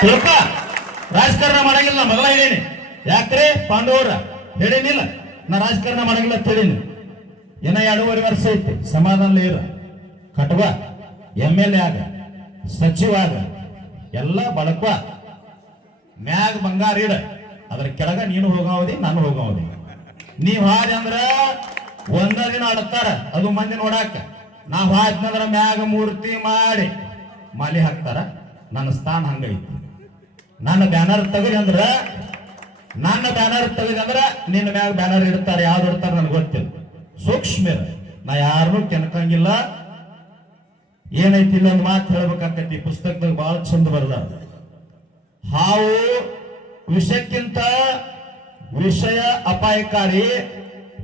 ತಿಳ್ಕ ರಾಜಕಾರಣ ಮಾಡಂಗಿಲ್ಲ ಮೊದಲ ಹೇಳೀನಿ. ಯಾಕ್ರೆ ಪಾಂಡವರ ಹೇಳೇನಿಲ್ಲ ನಾ ರಾಜಕಾರಣ ಮಾಡಂಗಿಲ್ಲ ಅಂತ ಹೇಳೀನಿ. ಏನ 2.5 ವರ್ಷ ಐತಿ, ಸಮಾಧಾನ ಇರ, ಕಟ್ವ, MLA ಆಗ, ಸಚಿವ ಆಗ, ಎಲ್ಲ ಬಳಕ್ವ, ಮ್ಯಾಗ ಬಂಗಾರ ಇಡ, ಅದ್ರ ಕೆಳಗ ನೀನು ಹೋಗಾವದಿ, ನಾನು ಹೋಗಾವದಿ. ನೀವ್ ಹಾದಿ ಅಂದ್ರ ಒಂದ ದಿನ ಆಡ್ತಾರ, ಅದು ಮಂದಿ ನೋಡಾಕ. ನಾವ್ ಹಾದ್ನಂದ್ರ ಮ್ಯಾಗ ಮೂರ್ತಿ ಮಾಡಿ ಮಾಲಿ ಹಾಕ್ತಾರ. ನನ್ನ ಸ್ಥಾನ ಹಂಗೈತಿ. ನನ್ನ ಬ್ಯಾನರ್ ತೆಗದಿ ಅಂದ್ರ ನಿನ್ನ ಮ್ಯಾಗ ಬ್ಯಾನರ್ ಇಡ್ತಾರೆ. ಯಾವ್ದು ಇಡ್ತಾರ ನನ್ಗೆ ಗೊತ್ತಿಲ್ಲ. ಸೂಕ್ಷ್ಮ ನಾ ಯಾರನ್ನೂ ಕೆಣಕಂಗಿಲ್ಲ. ಏನೈತಿ ಇಲ್ಲ ಒಂದು ಮಾತು ಹೇಳ್ಬೇಕಾಕತಿ. ಪುಸ್ತಕದಾಗ ಬಹಳ ಚಂದ ಬರ್ದ. ಹಾವು ವಿಷಕ್ಕಿಂತ ವಿಷಯ ಅಪಾಯಕಾರಿ.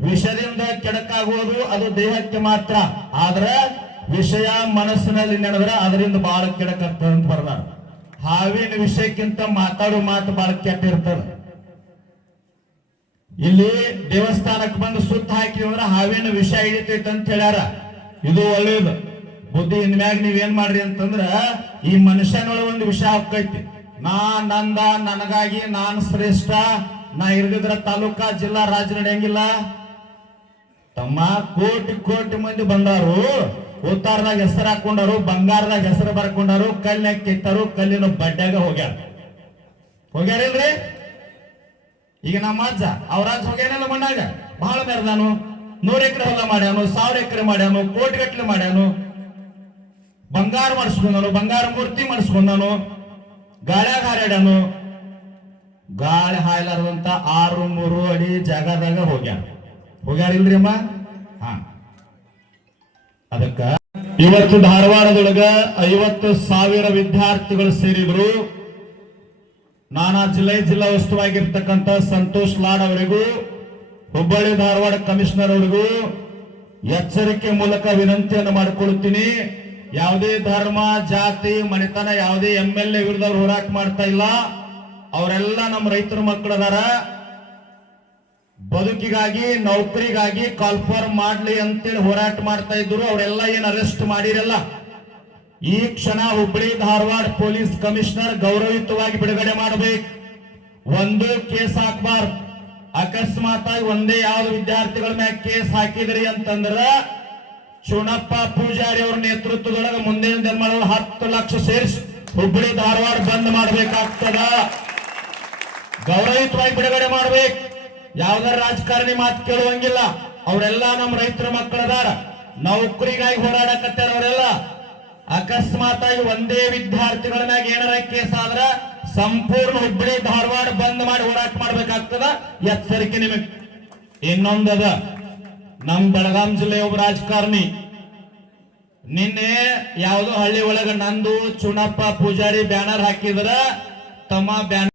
ವಿಷದಿಂದ ಕೆಡಕಾಗುವುದು ಅದು ದೇಹಕ್ಕೆ ಮಾತ್ರ. ಆದ್ರೆ ವಿಷಯ ಮನಸ್ಸಿನಲ್ಲಿ ನಡೆದ್ರೆ ಅದರಿಂದ ಬಹಳ ಕೆಡಕಾಗ್ತದೆ ಅಂತ ಬರ್ದ. ಹಾವಿನ ವಿಷಯಕ್ಕಿಂತ ಮಾತಾಡೋ ಮಾತು ಬಹಳ ಕೆಟ್ಟ ಇರ್ತದ. ಇಲ್ಲಿ ದೇವಸ್ಥಾನಕ್ಕೆ ಬಂದು ಸುತ್ತ ಹಾಕಿದ್ರೆ ಹಾವಿನ ವಿಷ ಹಿಡಿತೈತೆ ಅಂತ ಹೇಳ್ಯಾರ. ಇದು ಒಳ್ಳೇದು ಬುದ್ಧಿ. ಇನ್ಮ್ಯಾಗ ನೀವೇನ್ ಮಾಡ್ರಿ ಅಂತಂದ್ರ ಈ ಮನುಷ್ಯನೊಳ ಒಂದು ವಿಷ ಹಾಕೈತಿ. ನಂದ, ನನಗಾಗಿ ನಾನು ಶ್ರೇಷ್ಠ, ನಾ ಇರ್ದಿದ್ರ ತಾಲೂಕಾ ಜಿಲ್ಲಾ ರಾಜ್ಯ ನಡೆಯಂಗಿಲ್ಲ. ತಮ್ಮ ಕೋಟಿ ಮಂದಿ ಬಂದಾರು, ಉತ್ತಾರದಾಗ ಹೆಸರು ಹಾಕೊಂಡಾರು, ಬಂಗಾರದಾಗ ಹೆಸರು ಬರ್ಕೊಂಡಾರು, ಕಲ್ನಾಗ ಕಿತ್ತಾರು, ಕಲ್ಲಿನ ಬಡ್ಡ್ಯಾಗ ಹೋಗ್ಯಾರಿಲ್ರಿ. ಈಗ ನಮ್ಮ ಅಜ್ಜ ಅವ್ರಾಜ್ ಹೋಗ್ಯಾನಲ್ಲ ಮಣ್ಣಾಗ, ಬಹಳ ಮೆರೆದಾನು. 100 ಎಕರೆ ಹೊಲ ಮಾಡ್ಯಾನು, 1000 ಎಕರೆ ಮಾಡ್ಯಾನು, ಕೋಟಿಗಟ್ಲೆ ಮಾಡ್ಯಾನು. ಬಂಗಾರ ಮಾಡಿಸ್ಕೊಂಡಾನು, ಬಂಗಾರ ಮೂರ್ತಿ ಮಾಡಿಸ್ಕೊಂಡಾನು, ಗಾಳ್ಯಾಗ ಹಾರಾಡ್ಯಾನು. ಗಾಳಿ ಹಾಯ್ಲಾರ್ದಂತ 6-3 ಅಡಿ ಜಾಗದಾಗ ಹೋಗ್ಯಾರಿಲ್ರಿ ಅಮ್ಮ. ಅದಕ್ಕ ಇವತ್ತು ಧಾರವಾಡದೊಳಗ 50,000 ವಿದ್ಯಾರ್ಥಿಗಳು ಸೇರಿದ್ರು. ನಾನಾ ಜಿಲ್ಲಾ ಉಸ್ತುವಾಗಿರ್ತಕ್ಕಂಥ ಸಂತೋಷ್ ಲಾಡ್ ಅವರಿಗೂ, ಹುಬ್ಬಳ್ಳಿ ಧಾರವಾಡ ಕಮಿಷನರ್ ಅವರಿಗೂ ಎಚ್ಚರಿಕೆ ಮೂಲಕ ವಿನಂತಿಯನ್ನು ಮಾಡಿಕೊಳ್ತೀನಿ. ಯಾವುದೇ ಧರ್ಮ, ಜಾತಿ, ಮನೆತನ, ಯಾವುದೇ MLA ವಿರುದ್ಧ ಹೋರಾಟ ಮಾಡ್ತಾ ಇಲ್ಲ. ಅವರೆಲ್ಲ ನಮ್ಮ ರೈತರ ಮಕ್ಕಳದಾರ. ಬದುಕಿಗಾಗಿ, ನೌಕರಿಗಾಗಿ ಕಾಲ್ಫಾರ್ಮ್ ಮಾಡ್ಲಿ ಅಂತೇಳಿ ಹೋರಾಟ ಮಾಡ್ತಾ ಇದ್ರು. ಅವರೆಲ್ಲ ಏನ್ ಅರೆಸ್ಟ್ ಮಾಡಿರಲ್ಲ. ಈ ಕ್ಷಣ ಹುಬ್ಬಳ್ಳಿ ಧಾರವಾಡ ಪೊಲೀಸ್ ಕಮಿಷನರ್ ಗೌರವಯುತವಾಗಿ ಬಿಡುಗಡೆ ಮಾಡಬೇಕು. ಒಂದು ಕೇಸ್ ಹಾಕಬಾರ್ದು. ಅಕಸ್ಮಾತ್ ಆಗಿ ಒಂದೇ ಯಾವ್ದು ವಿದ್ಯಾರ್ಥಿಗಳ ಮ್ಯಾಗ ಕೇಸ್ ಹಾಕಿದ್ರಿ ಅಂತಂದ್ರ ಚುಣಪ್ಪ ಪೂಜಾರಿ ಅವ್ರ ನೇತೃತ್ವದೊಳಗೆ ಮುಂದಿನ ದಿನಗಳಲ್ಲಿ 10 ಲಕ್ಷ ಸೇರಿಸಿ ಹುಬ್ಬಳ್ಳಿ ಧಾರವಾಡ ಬಂದ್ ಮಾಡ್ಬೇಕಾಗ್ತದ. ಗೌರವಯುತವಾಗಿ ಬಿಡುಗಡೆ ಮಾಡ್ಬೇಕು. ಯಾವ್ದಾರ ರಾಜಕಾರಣಿ ಮಾತು ಕೇಳುವಂಗಿಲ್ಲ. ಅವರೆಲ್ಲ ನಮ್ಮ ರೈತರ ಮಕ್ಕಳದಾರ, ನೌಕರಿಗಾಗಿ ಹೋರಾಡಕತ್ತಾರ. ಅವರೆಲ್ಲ ಅಕಸ್ಮಾತ್ ಆಗಿ ಒಂದೇ ವಿದ್ಯಾರ್ಥಿಗಳ ಮ್ಯಾಗ ಏನಾರ ಕೇಸ್ ಆದ್ರ ಸಂಪೂರ್ಣ ಹುಬ್ಬಳ್ಳಿ ಧಾರವಾಡ ಬಂದ್ ಮಾಡಿ ಹೋರಾಟ ಮಾಡ್ಬೇಕಾಗ್ತದ. ಎಚ್ಚರಿಕೆ ನಿಮಗೆ. ಇನ್ನೊಂದದ, ನಮ್ ಬೆಳಗಾಂ ಜಿಲ್ಲೆಯ ಒಬ್ಬ ರಾಜಕಾರಣಿ ನಿನ್ನೆ ಯಾವುದೋ ಹಳ್ಳಿ ಒಳಗ ನಂದು ಚುಣಪ್ಪ ಪೂಜಾರಿ ಬ್ಯಾನರ್ ಹಾಕಿದ್ರ. ತಮ್ಮ ಬ್ಯಾನರ್